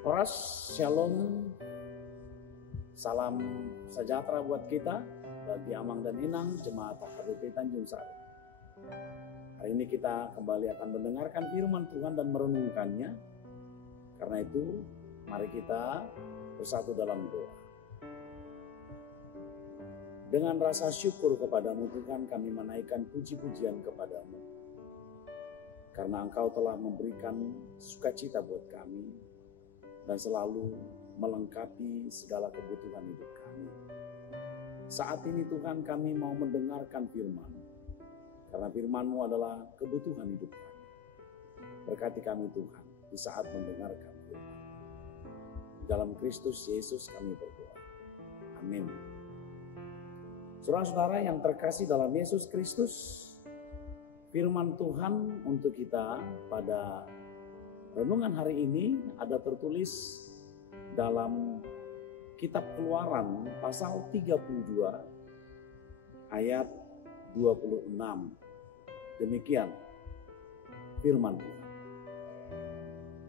Horas, Shalom, salam sejahtera buat kita, bagi Amang dan Inang, Jemaat HKBP Tanjung Sari. Hari ini kita kembali akan mendengarkan firman Tuhan dan merenungkannya. Karena itu, mari kita bersatu dalam doa. Dengan rasa syukur kepadamu Tuhan, kami menaikkan puji-pujian kepadamu. Karena Engkau telah memberikan sukacita buat kami dan selalu melengkapi segala kebutuhan hidup kami. Saat ini Tuhan, kami mau mendengarkan firman, karena firman-Mu adalah kebutuhan hidup kami. Berkati kami Tuhan di saat mendengarkan firman. Dalam Kristus Yesus kami berdoa. Amin. Saudara-saudara yang terkasih dalam Yesus Kristus, firman Tuhan untuk kita pada renungan hari ini ada tertulis dalam kitab Keluaran pasal 32 ayat 26. Demikian firman Tuhan.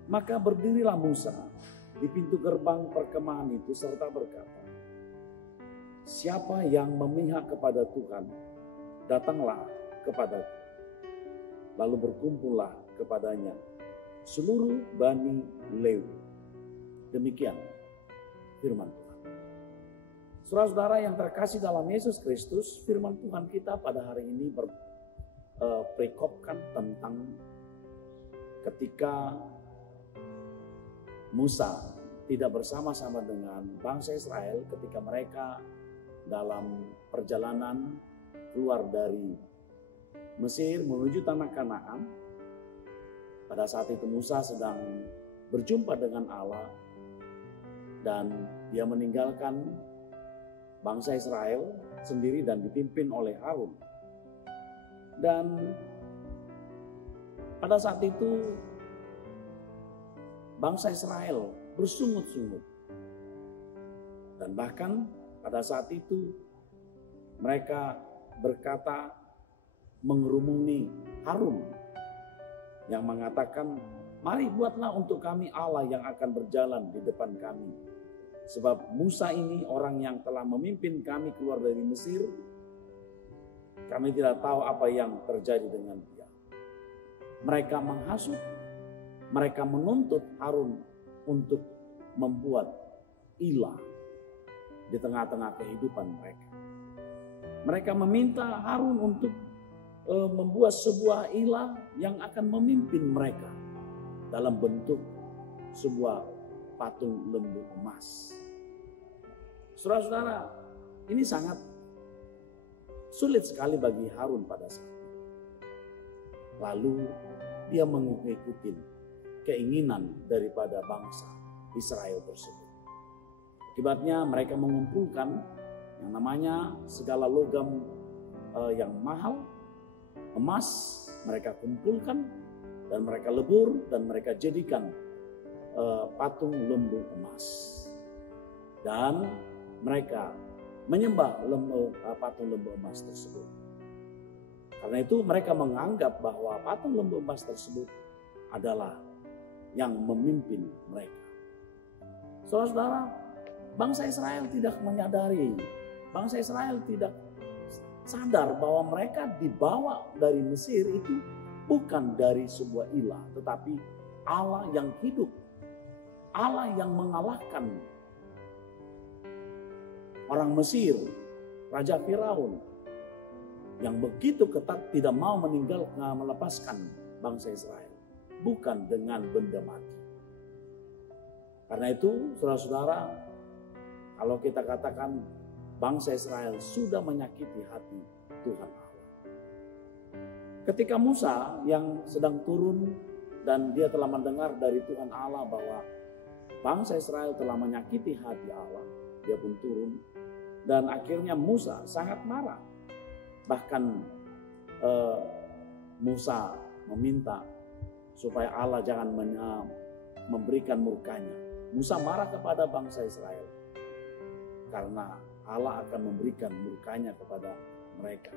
Maka berdirilah Musa di pintu gerbang perkemahan itu serta berkata, siapa yang memihak kepada Tuhan, datanglah kepadaku. Lalu berkumpullah kepadanya seluruh Bani Lewi. Demikian firman Tuhan. Saudara-saudara yang terkasih dalam Yesus Kristus, firman Tuhan kita pada hari ini berprekopkan tentang ketika Musa tidak bersama-sama dengan bangsa Israel ketika mereka dalam perjalanan keluar dari Mesir menuju tanah Kanaan. Pada saat itu Musa sedang berjumpa dengan Allah dan dia meninggalkan bangsa Israel sendiri dan dipimpin oleh Harun. Dan pada saat itu bangsa Israel bersungut-sungut. Dan bahkan pada saat itu mereka berkata mengerumuni Harun yang mengatakan, mari buatlah untuk kami Allah yang akan berjalan di depan kami. Sebab Musa ini orang yang telah memimpin kami keluar dari Mesir. Kami tidak tahu apa yang terjadi dengan dia. Mereka menghasut, mereka menuntut Harun untuk membuat ilah di tengah-tengah kehidupan mereka. Mereka meminta Harun untuk membuat sebuah ilah yang akan memimpin mereka dalam bentuk sebuah patung lembu emas. Saudara-saudara, ini sangat sulit sekali bagi Harun pada saat itu. Lalu dia mengikuti keinginan daripada bangsa Israel tersebut. Akibatnya mereka mengumpulkan yang namanya segala logam yang mahal, emas mereka kumpulkan dan mereka lebur dan mereka jadikan patung lembu emas. Dan mereka menyembah patung lembu emas tersebut. Karena itu mereka menganggap bahwa patung lembu emas tersebut adalah yang memimpin mereka. Saudara-saudara, bangsa Israel tidak menyadari, bangsa Israel tidak sadar bahwa mereka dibawa dari Mesir itu bukan dari sebuah ilah, tetapi Allah yang hidup, Allah yang mengalahkan orang Mesir, Raja Firaun, yang begitu ketat tidak mau melepaskan bangsa Israel, bukan dengan benda mati. Karena itu, saudara-saudara, kalau kita katakan bangsa Israel sudah menyakiti hati Tuhan Allah. Ketika Musa yang sedang turun dan dia telah mendengar dari Tuhan Allah bahwa bangsa Israel telah menyakiti hati Allah, dia pun turun dan akhirnya Musa sangat marah. Bahkan Musa meminta supaya Allah jangan memberikan murkanya. Musa marah kepada bangsa Israel karena Allah akan memberikan murkanya kepada mereka.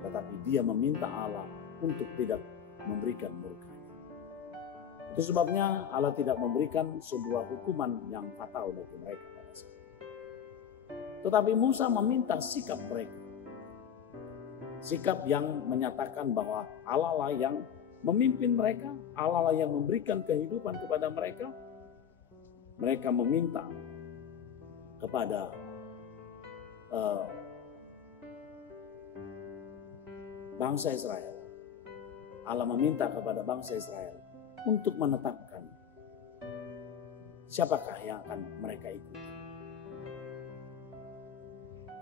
Tetapi dia meminta Allah untuk tidak memberikan murkanya. Itu sebabnya Allah tidak memberikan sebuah hukuman yang fatal bagi mereka pada saat itu. Tetapi Musa meminta sikap mereka. Sikap yang menyatakan bahwa Allah lah yang memimpin mereka, Allah lah yang memberikan kehidupan kepada mereka. Mereka meminta kepada bangsa Israel. Allah meminta kepada bangsa Israel untuk menetapkan siapakah yang akan mereka ikuti.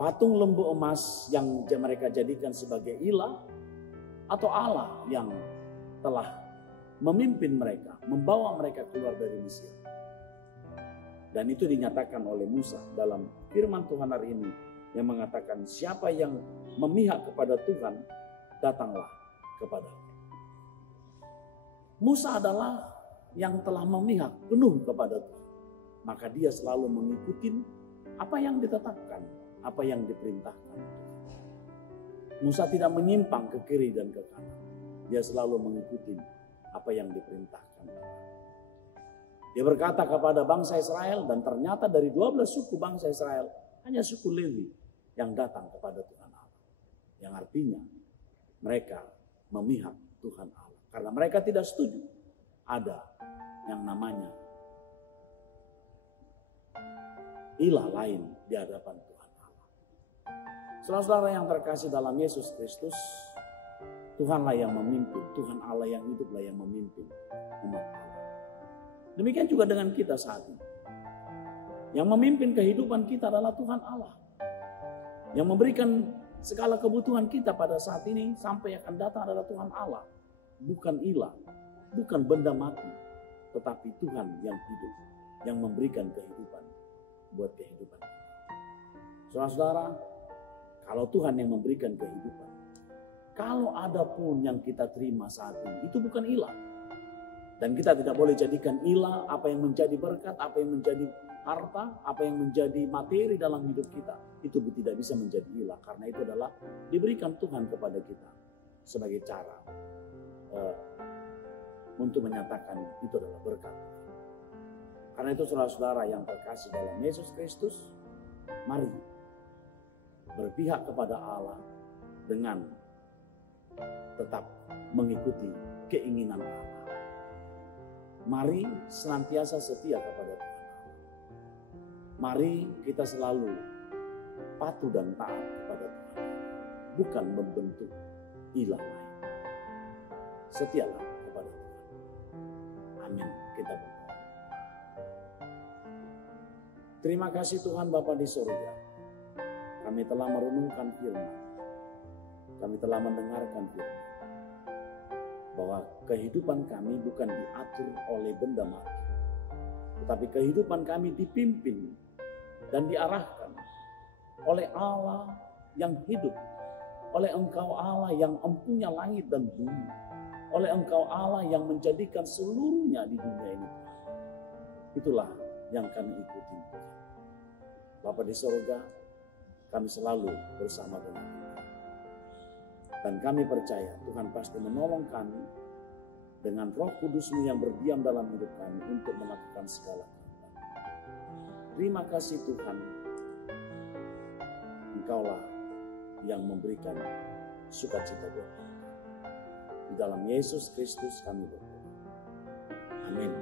Patung lembu emas yang mereka jadikan sebagai ilah atau Allah yang telah memimpin mereka, membawa mereka keluar dari Mesir. Dan itu dinyatakan oleh Musa dalam firman Tuhan hari ini yang mengatakan siapa yang memihak kepada Tuhan, datanglah kepada-Nya. Musa adalah yang telah memihak penuh kepada Tuhan. Maka dia selalu mengikuti apa yang ditetapkan, apa yang diperintahkan. Musa tidak menyimpang ke kiri dan ke kanan. Dia selalu mengikuti apa yang diperintahkan. Dia berkata kepada bangsa Israel, dan ternyata dari 12 suku bangsa Israel, hanya suku Lewi yang datang kepada Tuhan Allah. Yang artinya mereka memihak Tuhan Allah. Karena mereka tidak setuju ada yang namanya ilah lain di hadapan Tuhan Allah. Saudara-saudara yang terkasih dalam Yesus Kristus, Tuhanlah yang memimpin, Tuhan Allah yang hiduplah yang memimpin umat Allah. Demikian juga dengan kita saat ini. Yang memimpin kehidupan kita adalah Tuhan Allah. Yang memberikan segala kebutuhan kita pada saat ini sampai akan datang adalah Tuhan Allah. Bukan ilah, bukan benda mati, tetapi Tuhan yang hidup, yang memberikan kehidupan buat kehidupan kita. Saudara-saudara, kalau Tuhan yang memberikan kehidupan, kalau ada pun yang kita terima saat ini, itu bukan ilah. Dan kita tidak boleh jadikan ilah apa yang menjadi berkat, apa yang menjadi harta, apa yang menjadi materi dalam hidup kita. Itu tidak bisa menjadi ilah, karena itu adalah diberikan Tuhan kepada kita sebagai cara untuk menyatakan itu adalah berkat. Karena itu saudara-saudara yang terkasih dalam Yesus Kristus, mari berpihak kepada Allah dengan tetap mengikuti keinginan Allah. Mari senantiasa setia kepada Tuhan Allah. Mari kita selalu patuh dan taat kepada Tuhan, bukan membentuk ilah lain. Setialah kepada Tuhan. Amin. Kita berdoa. Terima kasih Tuhan Bapa di surga. Kami telah merenungkan firman. Kami telah mendengarkan firman. Bahwa kehidupan kami bukan diatur oleh benda mati. Tetapi kehidupan kami dipimpin dan diarahkan oleh Allah yang hidup. Oleh Engkau Allah yang empunya langit dan bumi. Oleh Engkau Allah yang menjadikan seluruhnya di dunia ini. Itulah yang kami ikuti. Bapa di surga, kami selalu bersama dengan Engkau. Dan kami percaya Tuhan pasti menolong kami dengan Roh Kudus-Mu yang berdiam dalam hidup kami untuk melakukan segala kehendak. Terima kasih Tuhan. Engkaulah yang memberikan sukacita buat kami. Di dalam Yesus Kristus kami berdoa. Amin.